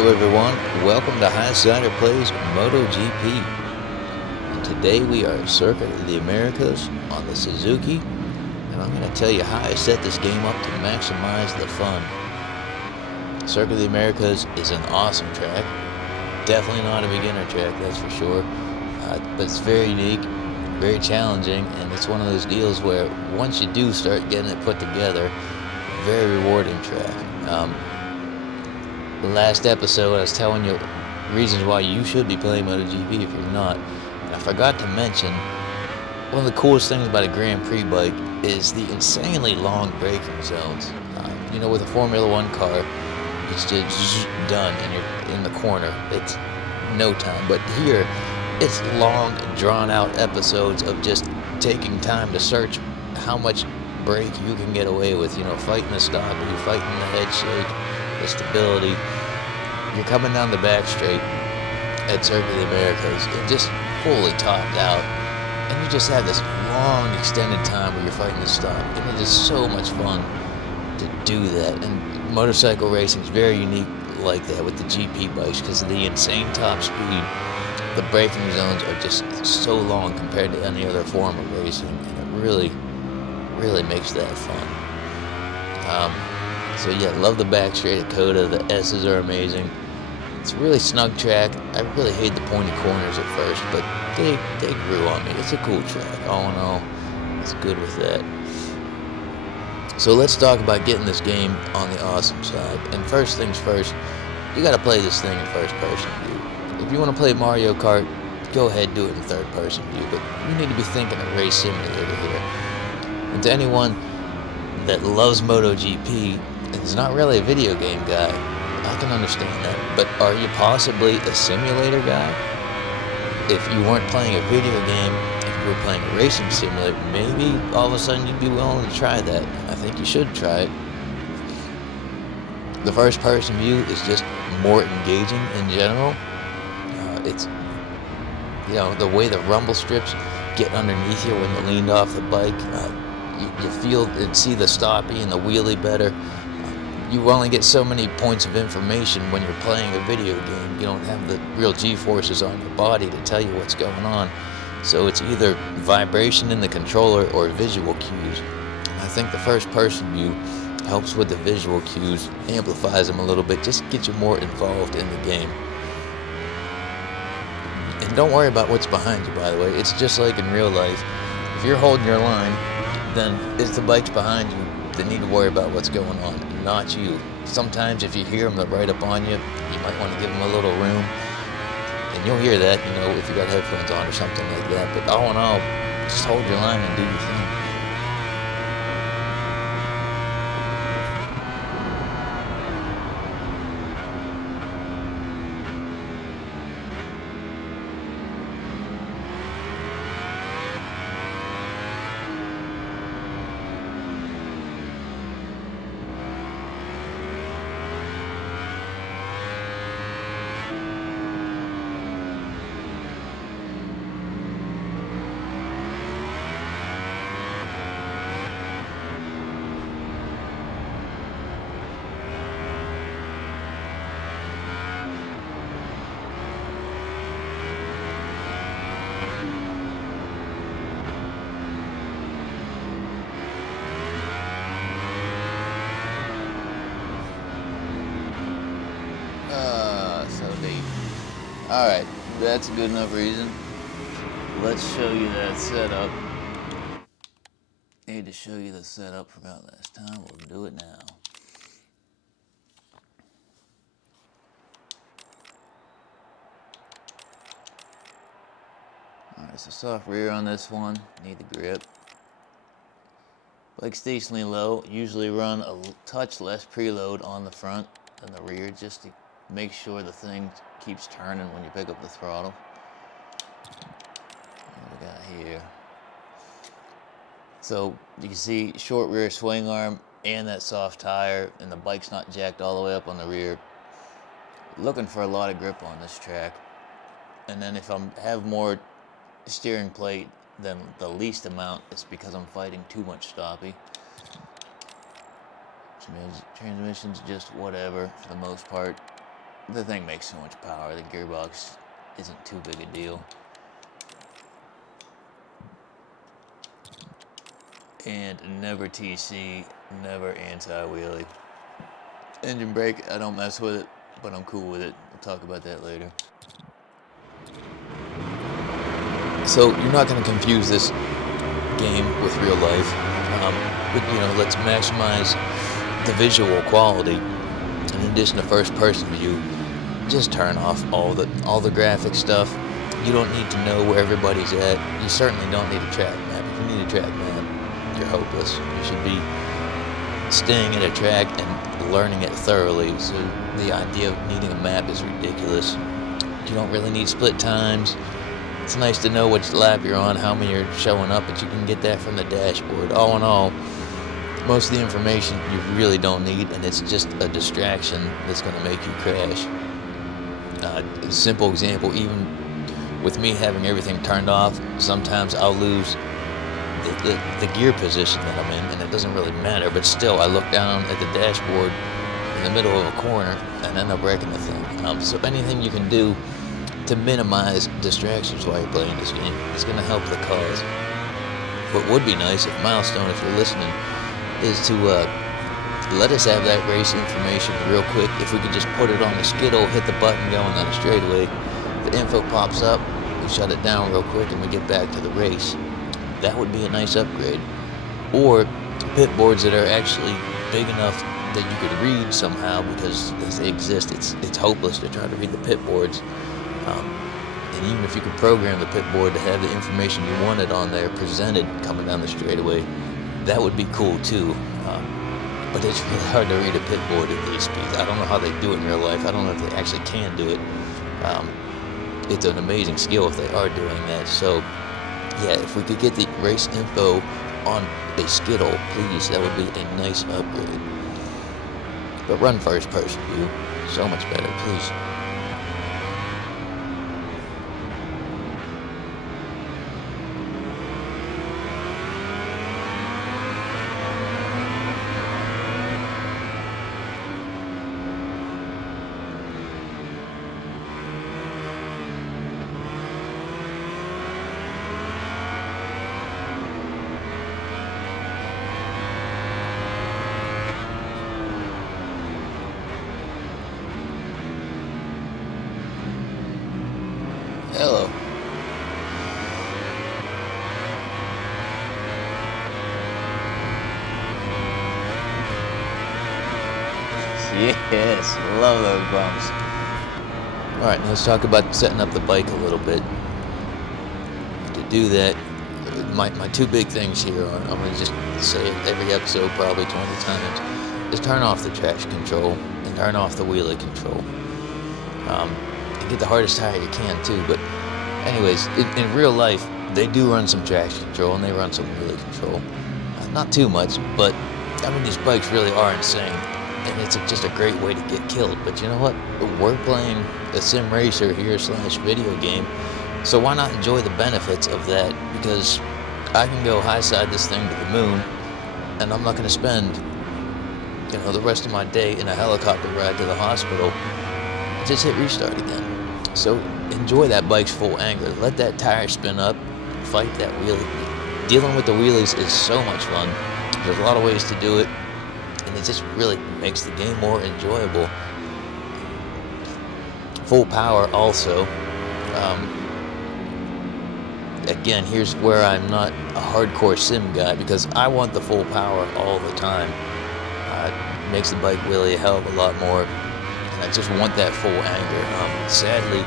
Hello everyone, welcome to Highsider Plays MotoGP. And today we are Circuit of the Americas on the Suzuki, and I'm going to tell you how I set this game up to maximize the fun. Circuit of the Americas is an awesome track, definitely not a beginner track, that's for sure, but it's very unique, very challenging, and it's one of those deals where once you do start getting it put together, very rewarding track. The last episode, I was telling you reasons why you should be playing MotoGP if you're not. And I forgot to mention, one of the coolest things about a Grand Prix bike is the insanely long braking zones. With a Formula One car, it's just done and you're in the corner. It's no time. But here, it's long, drawn-out episodes of just taking time to search how much brake you can get away with. Fighting the stop, you fighting the head shake, the stability. You're coming down the back straight at Circuit of the Americas and just fully topped out, and you just have this long extended time where you're fighting the stop, and it is so much fun to do that. And motorcycle racing is very unique like that with the GP bikes because of the insane top speed. The braking zones are just so long compared to any other form of racing, and it really makes that fun. So yeah, love the back straight at Coda. The S's are amazing. It's a really snug track. I really hate the pointy corners at first, but they grew on me. It's a cool track. All in all, it's good with that. So let's talk about getting this game on the awesome side. And first things first, you got to play this thing in first person view. If you want to play Mario Kart, go ahead, do it in third person view. But you need to be thinking of race simulator here. And to anyone that loves MotoGP and is not really a video game guy, I can understand that. But are you possibly a simulator guy? If you weren't playing a video game, if you were playing a racing simulator, maybe all of a sudden you'd be willing to try that. I think you should try it. The first person view is just more engaging in general. It's, the way the rumble strips get underneath you when you leaned off the bike. You feel and see the stoppie and the wheelie better. You only get so many points of information when you're playing a video game. You don't have the real G-forces on your body to tell you what's going on. So it's either vibration in the controller or visual cues. And I think the first-person view helps with the visual cues, amplifies them a little bit, just get you more involved in the game. And don't worry about what's behind you, by the way. It's just like in real life. If you're holding your line, then it's the bikes behind you that need to worry about what's going on, not you. Sometimes if you hear them right up on you, you might want to give them a little room. And you'll hear that, if you got headphones on or something like that. But all in all, just hold your line and do your thing. Alright, that's a good enough reason. Let's show you that setup. Need to show you the setup, forgot last time, we'll do it now. Alright, so soft rear on this one, need the grip. Bike's decently low, usually run a touch less preload on the front than the rear, just to make sure the thing keeps turning when you pick up the throttle. What we got here? So you can see short rear swing arm and that soft tire, and the bike's not jacked all the way up on the rear. Looking for a lot of grip on this track. And then if I have more steering plate than the least amount, it's because I'm fighting too much stoppie. Transmission's just whatever for the most part. the thing makes so much power. The gearbox isn't too big a deal. And never TC, never anti-wheelie. Engine brake, I don't mess with it, but I'm cool with it. We'll talk about that later. So you're not going to confuse this game with real life. But let's maximize the visual quality. In addition to first-person view, just turn off all the graphic stuff. You don't need to know where everybody's at. You certainly don't need a track map. If you need a track map, you're hopeless. You should be staying at a track and learning it thoroughly. So the idea of needing a map is ridiculous. You don't really need split times. It's nice to know which lap you're on, how many are showing up, but you can get that from the dashboard. All in all, most of the information you really don't need, and it's just a distraction that's going to make you crash. A simple example, even with me having everything turned off, sometimes I'll lose the gear position that I'm in, and it doesn't really matter, but still I look down at the dashboard in the middle of a corner and end up wrecking the thing. So anything you can do to minimize distractions while you're playing this game is going to help the cause. What would be nice, if Milestone, if you're listening, is to let us have that race information real quick. If we could just put it on the skittle, hit the button going on the straightaway, the info pops up, we shut it down real quick, and we get back to the race. That would be a nice upgrade. Or pit boards that are actually big enough that you could read somehow, because as they exist, it's hopeless to try to read the pit boards. And even if you could program the pit board to have the information you wanted on there presented coming down the straightaway, that would be cool too. But it's really hard to read a pit board at these speeds. I don't know how they do it in real life. I don't know if they actually can do it. It's an amazing skill if they are doing that. So yeah, if we could get the race info on a skittle, please, that would be a nice upgrade. But run first person view, so much better, please. Hello. Yes, love those bumps. Alright, now let's talk about setting up the bike a little bit. To do that, my two big things here are, I'm going to just say it every episode probably 20 times, is turn off the traction control and turn off the wheelie control. Get the hardest tire you can too, but anyways, in real life, they do run some traction control and they run some wheelie control. Not too much, but I mean, these bikes really are insane, and it's just a great way to get killed. But you know what? We're playing a sim racer here / video game, so why not enjoy the benefits of that? Because I can go high side this thing to the moon, and I'm not going to spend, the rest of my day in a helicopter ride to the hospital. Just hit restart again. So enjoy that bike's full anger. Let that tire spin up. Fight that wheelie. Dealing with the wheelies is so much fun. There's a lot of ways to do it, and it just really makes the game more enjoyable. Full power also. Again, here's where I'm not a hardcore sim guy, because I want the full power all the time. It makes the bike wheelie a hell of a lot more. I just want that full anger. Sadly,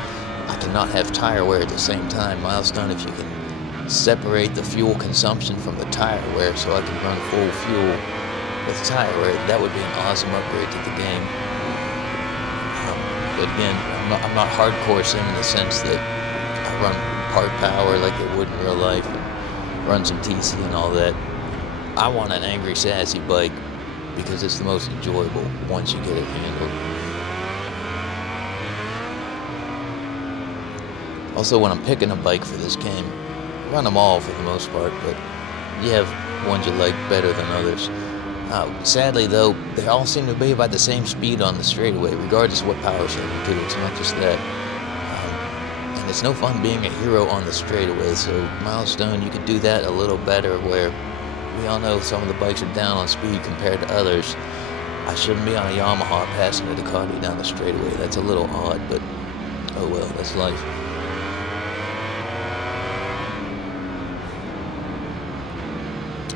I cannot have tire wear at the same time. Milestone, if you can separate the fuel consumption from the tire wear so I can run full fuel with tire wear, that would be an awesome upgrade to the game. But again, I'm not hardcore sim in the sense that I run part power like they would in real life, and run some TC and all that. I want an angry, sassy bike because it's the most enjoyable once you get it handled. Also, when I'm picking a bike for this game, run them all for the most part, but you have ones you like better than others. Sadly, though, they all seem to be about the same speed on the straightaway, regardless of what power setting, too. It's not just that. And it's no fun being a hero on the straightaway, so Milestone, you could do that a little better, where we all know some of the bikes are down on speed compared to others. I shouldn't be on a Yamaha passing a Ducati down the straightaway. That's a little odd, but oh well, that's life.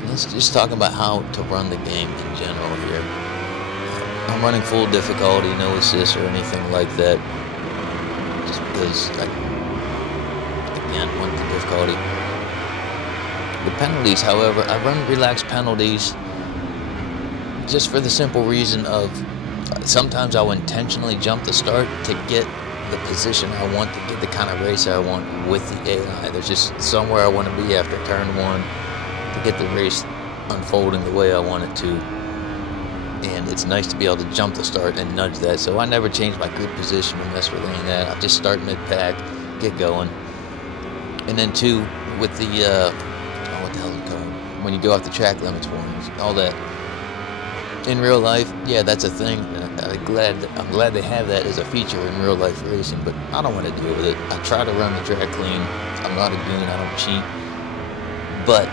Let's just talk about how to run the game in general here. I'm running full difficulty, no assist or anything like that, just because I, again, want the difficulty. The penalties, however, I run relaxed penalties just for the simple reason of sometimes I'll intentionally jump the start to get the position I want, to get the kind of race I want with the AI. There's just somewhere I want to be after turn one to get the race unfolding the way I want it to. And it's nice to be able to jump the start and nudge that. So I never change my grid position or mess with any of that. I just start mid-pack, get going. And then two, with the, what the hell is it called? When you go off the track limits warnings, all that. In real life, yeah, that's a thing. I'm glad they have that as a feature in real life racing, but I don't want to deal with it. I try to run the track clean. I'm not a goon, I don't cheat. But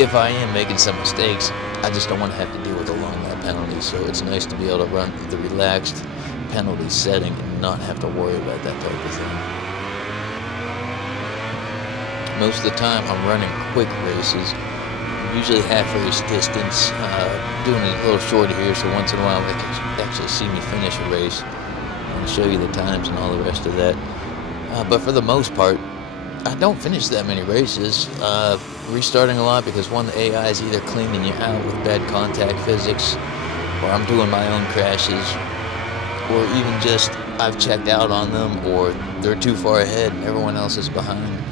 if I am making some mistakes, I just don't want to have to deal with a long lap penalty. So it's nice to be able to run the relaxed penalty setting and not have to worry about that type of thing. Most of the time I'm running quick races, usually half race distance, doing it a little shorter here, so once in a while they can actually see me finish a race and show you the times and all the rest of that. But for the most part, I don't finish that many races, restarting a lot because one, the AI is either cleaning you out with bad contact physics, or I'm doing my own crashes, or even just I've checked out on them, or they're too far ahead and everyone else is behind.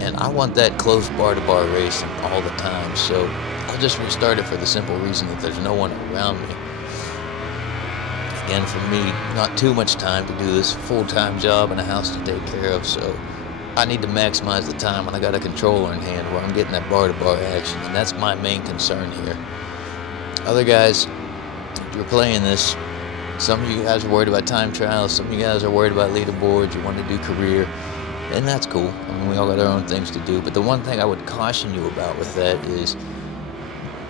And I want that close bar-to-bar racing all the time, so I'll just restart it for the simple reason that there's no one around me. Again, for me, not too much time to do this full-time job and a house to take care of, so I need to maximize the time when I got a controller in hand where I'm getting that bar-to-bar action, and that's my main concern here. Other guys, if you're playing this, some of you guys are worried about time trials, some of you guys are worried about leaderboards, you want to do career, and that's cool. I mean, we all got our own things to do, but the one thing I would caution you about with that is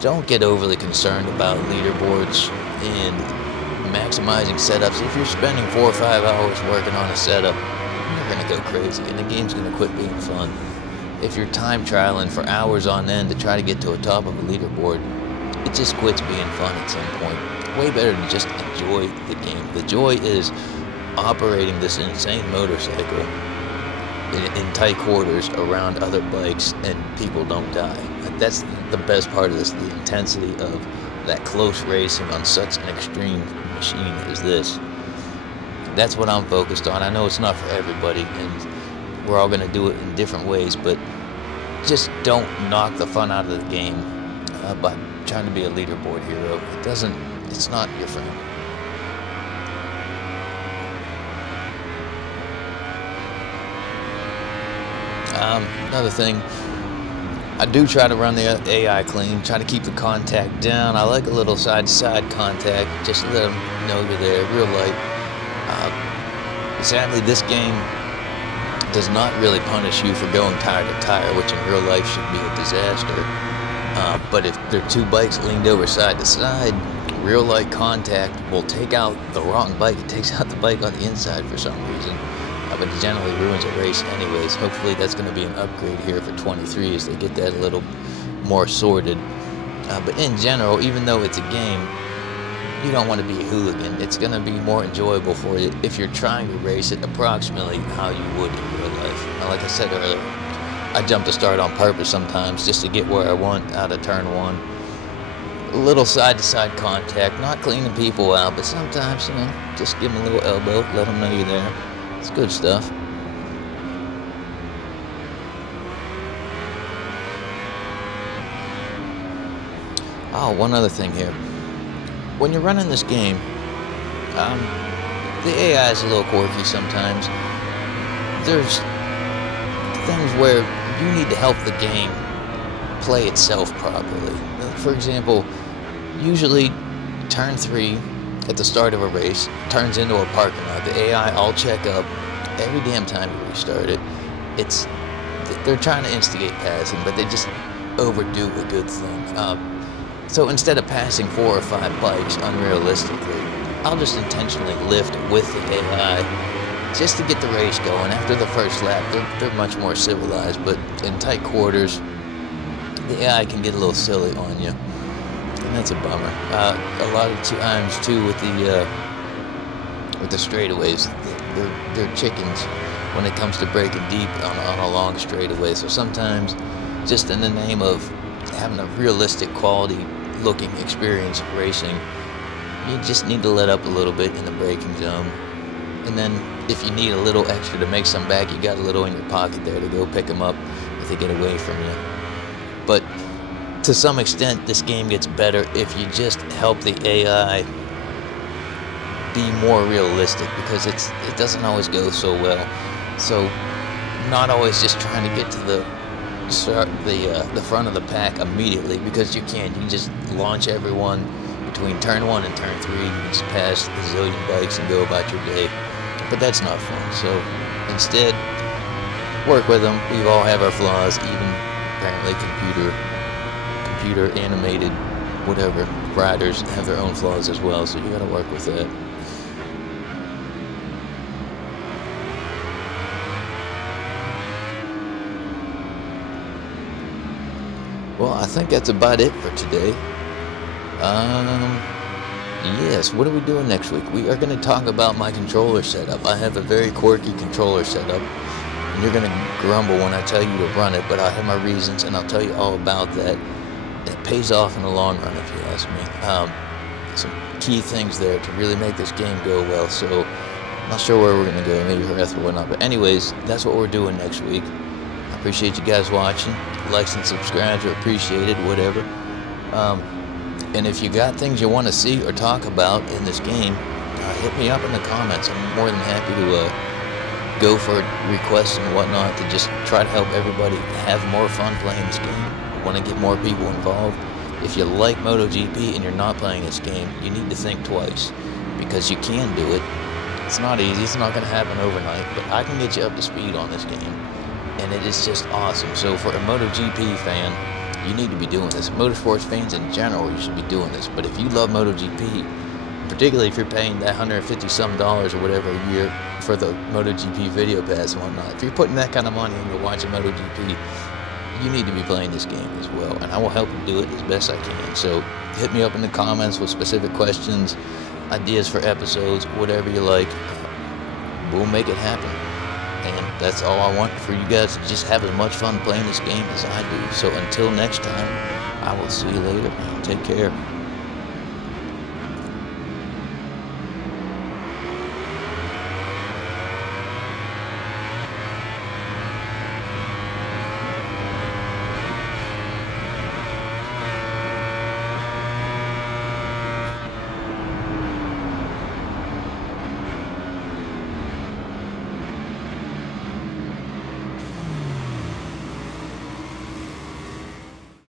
don't get overly concerned about leaderboards and maximizing setups. If you're spending 4 or 5 hours working on a setup, you're going to go crazy, and the game's going to quit being fun. If you're time trialing for hours on end to try to get to a top of a leaderboard, it just quits being fun at some point. Way better to just enjoy the game. The joy is operating this insane motorcycle in tight quarters around other bikes and people don't die. That's the best part of this, the intensity of that close racing on such an extreme machine as this. That's what I'm focused on. I know it's not for everybody and we're all going to do it in different ways, but just don't knock the fun out of the game by trying to be a leaderboard hero. It's not your friend. Another thing, I do try to run the AI clean, try to keep the contact down. I like a little side-to-side contact, just to let them know you're there, real light. Sadly, this game does not really punish you for going tire to tire, which in real life should be a disaster. But if there are two bikes leaned over side to side, real light contact will take out the wrong bike. It takes out the bike on the inside for some reason. But it generally ruins a race anyways. Hopefully that's going to be an upgrade here for 23 as they get that a little more sorted. But in general, even though it's a game, you don't want to be a hooligan. It's going to be more enjoyable for you if you're trying to race it approximately how you would in real life. Now, like I said earlier, I jump the start on purpose sometimes just to get where I want out of turn one. A little side-to-side contact, not cleaning people out, but sometimes, just give them a little elbow, let them know you're there. It's good stuff. Oh, one other thing here. When you're running this game, the AI is a little quirky sometimes. There's things where you need to help the game play itself properly. For example, Usually, turn 3 at the start of a race turns into a parking lot. The AI all check up every damn time you restart it. It's they're trying to instigate passing, but they just overdo a good thing. So instead of passing 4 or 5 bikes unrealistically, I'll just intentionally lift with the AI just to get the race going. After the first lap, they're much more civilized, but in tight quarters, the AI can get a little silly on you, and that's a bummer. A lot of times too with the straightaways, they're chickens when it comes to breaking deep on a long straightaway. So sometimes, just in the name of having a realistic quality looking experience racing, you just need to let up a little bit in the braking zone. And then if you need a little extra to make some back, you got a little in your pocket there to go pick them up if they get away from you. But to some extent, this game gets better if you just help the AI be more realistic, because it doesn't always go so well. So not always just trying to get to the front of the pack immediately, because you can't. You can just launch everyone between turn 1 and turn 3. You can just pass a zillion bikes and go about your day. But that's not fun. So instead, work with them. We all have our flaws. Even apparently computer animated whatever riders have their own flaws as well. So you got to work with that. Well, I think that's about it for today. Yes, what are we doing next week? We are going to talk about my controller setup. I have a very quirky controller setup, and you're going to grumble when I tell you to run it, but I have my reasons, and I'll tell you all about that. It pays off in the long run, if you ask me. Some key things there to really make this game go well, so I'm not sure where we're going to go, maybe Hearth or whatnot, but anyways, that's what we're doing next week. I appreciate you guys watching. Likes and subscribes are appreciated, whatever. And if you got things you want to see or talk about in this game, hit me up in the comments. I'm more than happy to go for requests and whatnot to just try to help everybody have more fun playing this game. I want to get more people involved. If you like MotoGP and you're not playing this game, you need to think twice, because you can do it. It's not easy. It's not going to happen overnight, but I can get you up to speed on this game, and it is just awesome. So for a MotoGP fan, you need to be doing this. Motorsports fans in general, you should be doing this. But if you love MotoGP, particularly if you're paying that $150-some or whatever a year for the MotoGP video pass and whatnot, if you're putting that kind of money into watching MotoGP, you need to be playing this game as well. And I will help you do it as best I can. So hit me up in the comments with specific questions, ideas for episodes, whatever you like. We'll make it happen. And that's all I want for you guys, to just have as much fun playing this game as I do. So until next time, I will see you later. Take care.